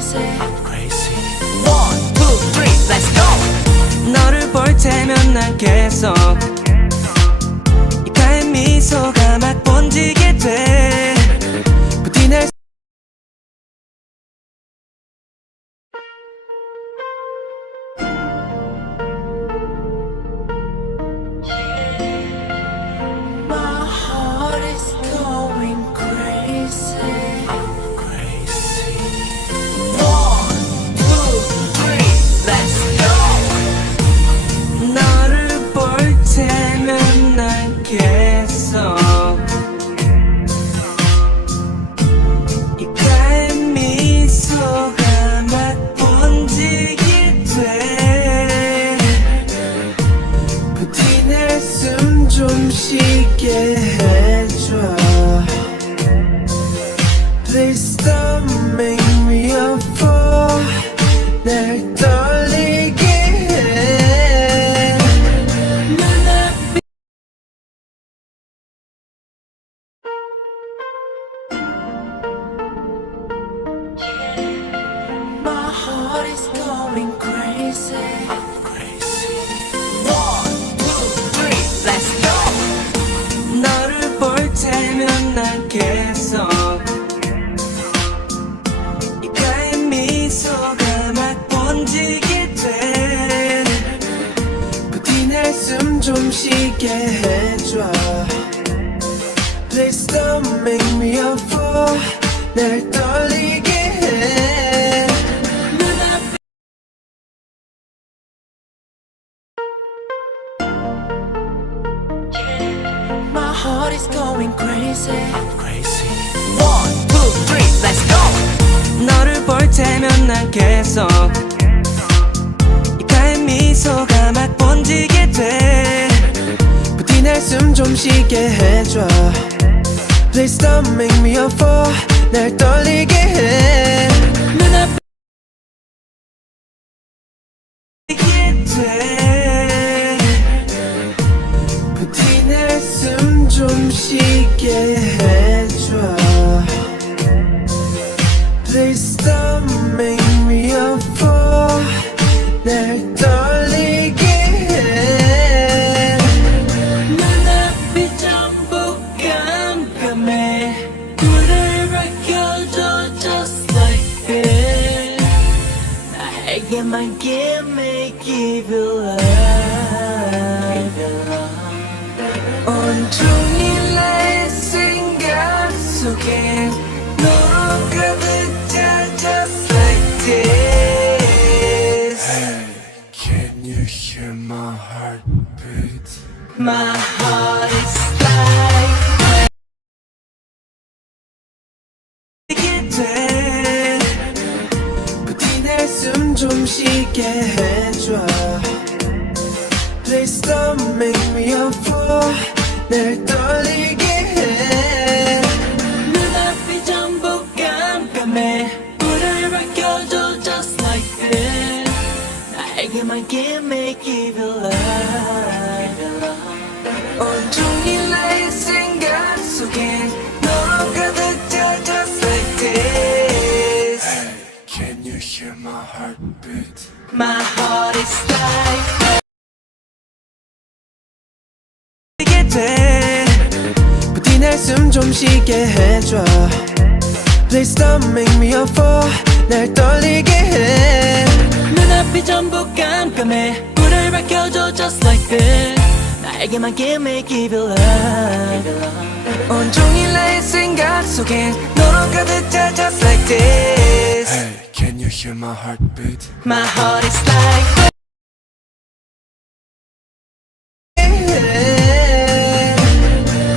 crazy. One, two, three, let's go. 너를 볼 때면 난 계속 입가에 미소가 막 번지게 돼. 부디 날 좀 쉬게 해줘. Please don't make me a fool. 날 떨리게 해. 눈앞이 My heart is going crazy. 너를 볼 때면 난 계속 입가에 미소가 막 번지게 돼. 부디 날 숨 좀 쉬게 해줘. Please don't make me a fool. 날 떨리게 해. 눈앞에 My heart is going crazy. One, two, three, let's go. 너를 볼 때면 난 계속 입가에 미소가 막 번지게 돼. 부디 날 숨 좀 쉬게 해줘. Please don't make me a fool. 날 떨리게 해. 눈앞에 돼. 부디 날 숨 좀 쉬게 해줘. Please don't make me a fool. 날 떨리게 해. 눈앞이 전부 깜깜해. 불을 밝혀줘 just like this. 나에게만 give me give you love. 온종일 나의 생각 속에 너로 가득 차 just like this. Hey, can you hear my heartbeat? My heart is like 이게 돼. 부디 날 숨 좀 쉬게 해줘. Please don't make me a fool. 날 떨리게 해. 눈앞이 전부 깜깜해. 불을 밝혀줘 just like this. 나에게만 give me give you love. 온종일 나의 생각 속에 너로 가득 차 just like this. Hey, can you hear my heartbeat? My heart is like 이게 돼. 부디 날 숨 좀 쉬게 해줘. Please don't make me a fool. 날 떨리게 해. 눈앞이 전부 깜깜해. 불을 밝혀줘 just like this. 나에게만 give me give you love. 온종일 나의 생각 속엔 너로 가득 차 just like this. Hey, can you hear my heartbeat? My heart is like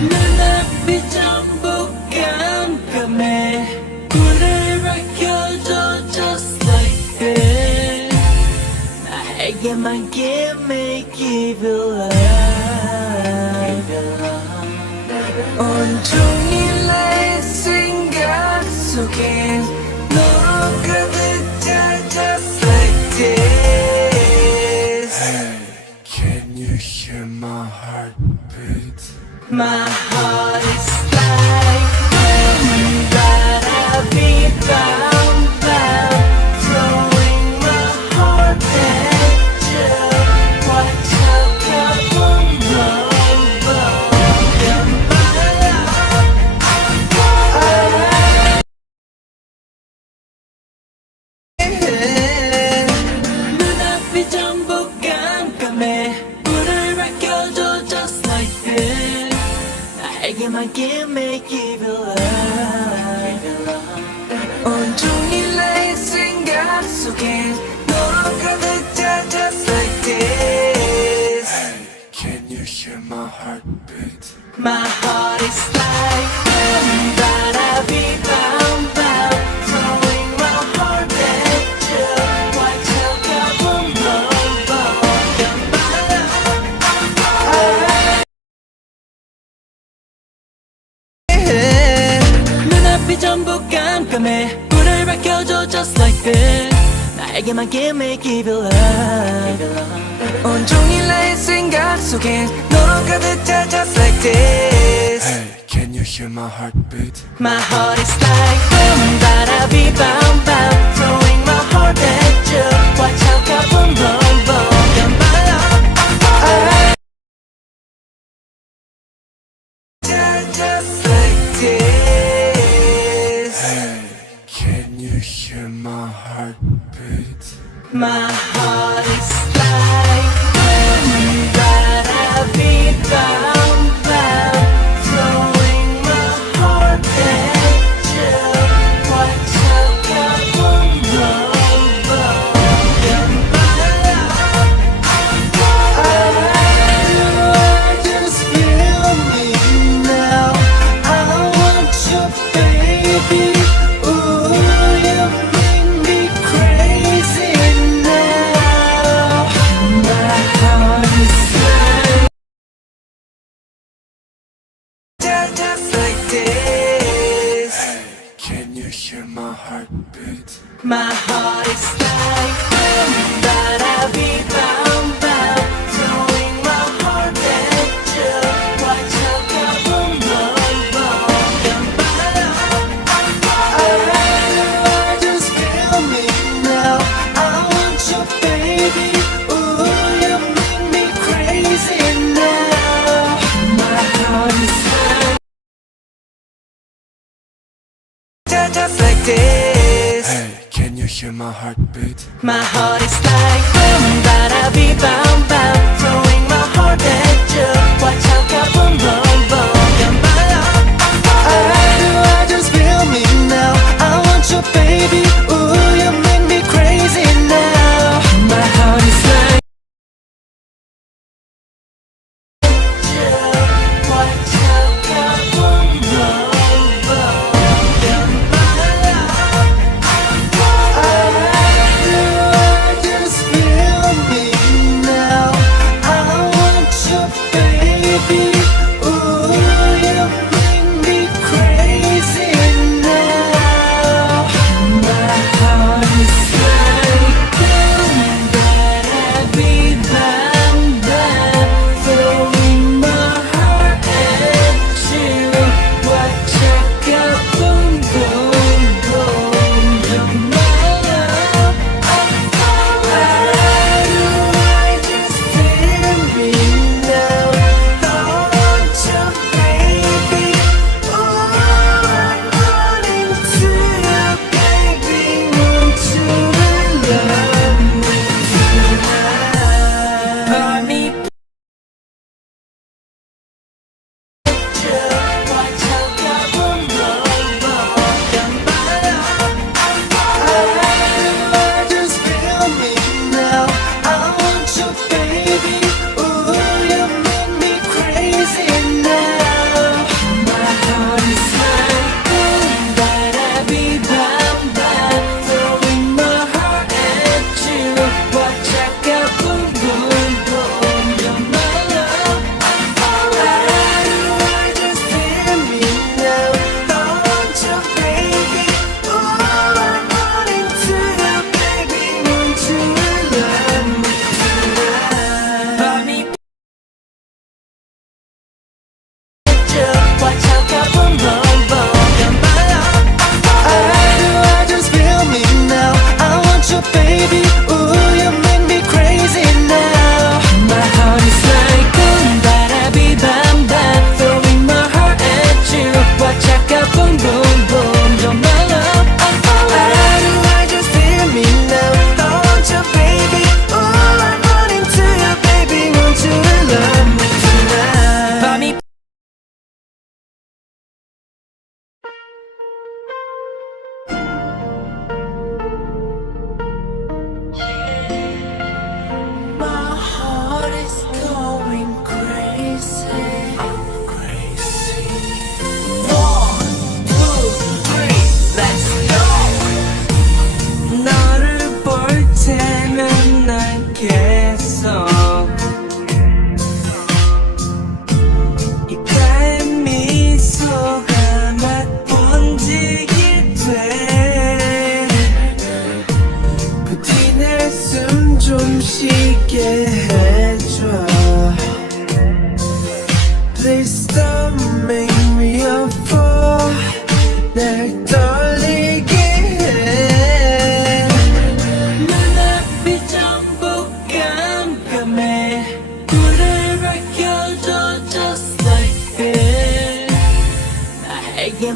눈앞이 전부 깜깜해. 불을 밝혀줘 just like this. 나에게만 give me give you love. 온종일 나의 생각 속엔 너로 가득 차 just like this. Hey, can you hear my heartbeat? My heart is like da da da beat bam bam. 내게만께 make it alive 온종일 나의 생각 속에 너로 가득 차 just like this Hey, can you hear my heartbeat? My heart is like boom, ba-da-bee, bam, bam throwing my heart at you Watch out, kaboom, boom, boom You're my love 눈앞이 전부 깜깜해 불을 밝혀줘 just like this 나에게만 make it alive 온종일 나의 생각 속엔 너로 가득 차 just like this Hey, can you hear my heartbeat? My heart is like boom, ba-da-bee, bam, bam throwing my heart at you Watch out, kaboom, boom, boom You're my love just like this Hey, can you hear my heartbeat? My heart is like boom, ba-da-bee, bam, bam throwing my heart at you Watch out, kaboom, boom, boom You're my love I just feel me now I want you, baby Ooh, you make me crazy now My heart is like just like this Hey, can you hear my heartbeat? My heart is like boom, ba-da-bee, bam, bam throwing my heart at you Watch out, kaboom, boom, boom You're my love I just feel me now I want you, baby Ooh, you make me crazy now My heart is like just like this Hey, can you hear my heartbeat? My heart is like boom, ba-da-bee, bam, bam throwing my heart at you Watch out, kaboom, boom, boom You're my love I just feel me now I want you, baby Ooh, you make me crazy now My heart is like you Watch out, kaboom, boom, boom You're my love I just feel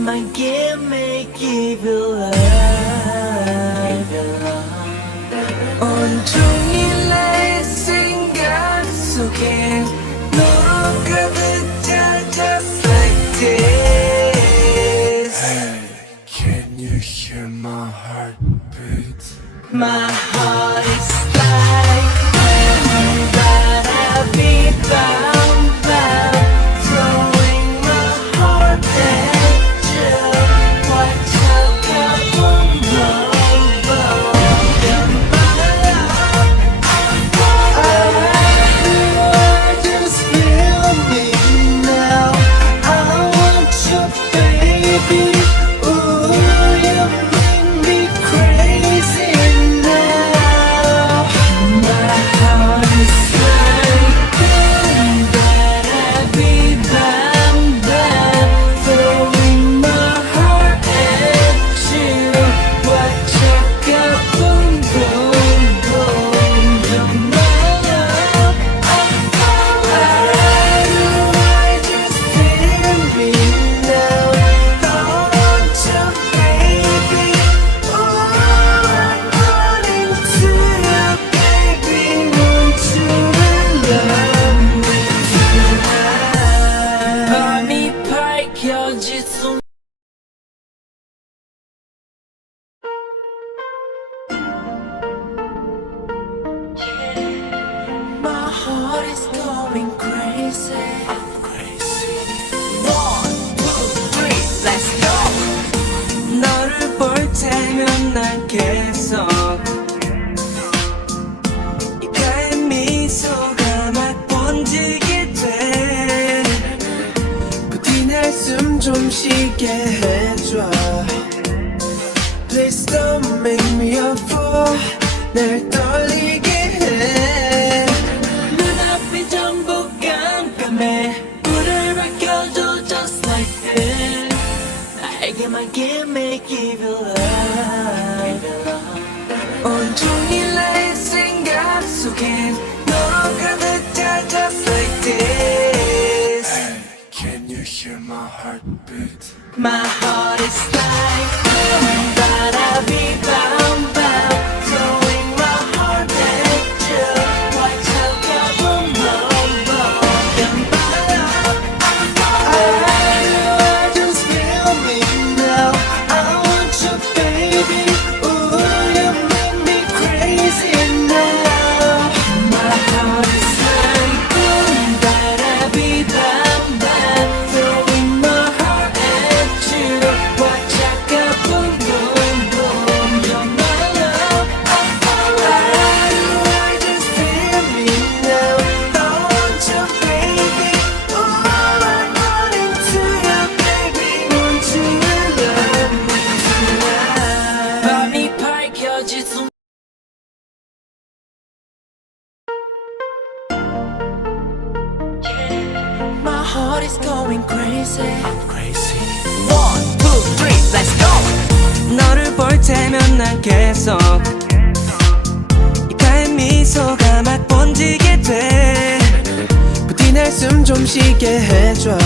나에게만 give you love. 온종일 나의 생각 속에 너로 가득 차 just like this. Hey, can you hear my heartbeat? My heart is like that be bound, bound, throwing my heart at you. Watch out, kaboom, boom, boom. You're my love. I just feel me now. I want you, baby. Ooh, you make me crazy now. My heart is like that I be bound, bound, throwing my heart at you. Watch out, kaboom, boom, boom. You're my love. I just feel me now. I want you, baby. Oh, I'm running to you, baby. Want you to love me tonight. 밤이 밝혀질 순간 My heart is going crazy. Crazy. 1, 2, 3, let's go. 너를 볼 때면 난 계속 입가에 미소가 막 번지게 돼. 부디 날 숨 좀 쉬게 해줘. Please don't make me a fool. 날 떨리게 해. 눈앞이 전부 깜깜해. 불을 밝혀줘 just like this. 나에게만 give you love. 온종일 나의 생각 속에 너로 가득 차 just like this. Hey, can you hear my heartbeat? My heart is like that I be bound, bound, throwing my heart at you. Watch out, kaboom, boom, boom. You're my love. I just feel me now. I want you, baby. Ooh, you make me crazy now. My heart is like that I be bound, bound, throwing my heart at you. Watch out, kaboom, boom, boom. You're my love. I just feel me now. I want you, baby. Ooh, I'm running to you, baby. Want you to love me tonight. 밤이 밝혀질 순간 My heart is going crazy. Crazy. 1, 2, 3, let's go. 너를 볼 때면 난 계속 입가에 미소가 막 번지게 돼. 부디 날 숨 좀 쉬게 해줘.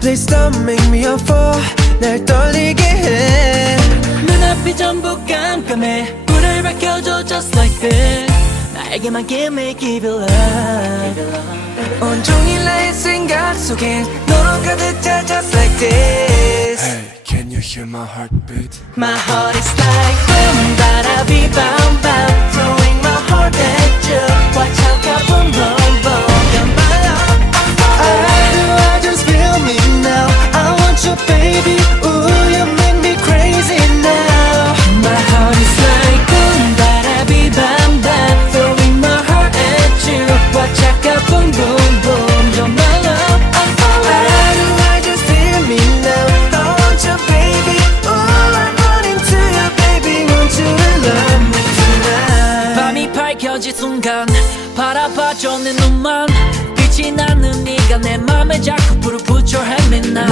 Please don't make me a fool. 날 떨리게 해. 눈앞이 전부 깜깜해. 불을 밝혀줘 just like this. 나에게만 give you love. 온종일 나의 생각 속에 너로 가득 차 just like this. Hey, can you hear my heartbeat? My heart is like that I be bound, bound, throwing my heart at you. Watch out, kaboom, boom, boom. You're my love. I just feel me now. I want you, baby. Ooh, you make me crazy now. My heart is like that I be bound, bound, throwing my heart at you. Watch out, kaboom, boom, boom. You're my love. I just feel me now. I want you, baby. Ooh, I'm running to you, baby. Want you to love me tonight. 밤이 밝혀질 순간 바라봐줘 내 눈만 빛이 나는 네가 내 맘에 자꾸 불을 붙여 헤맨 나.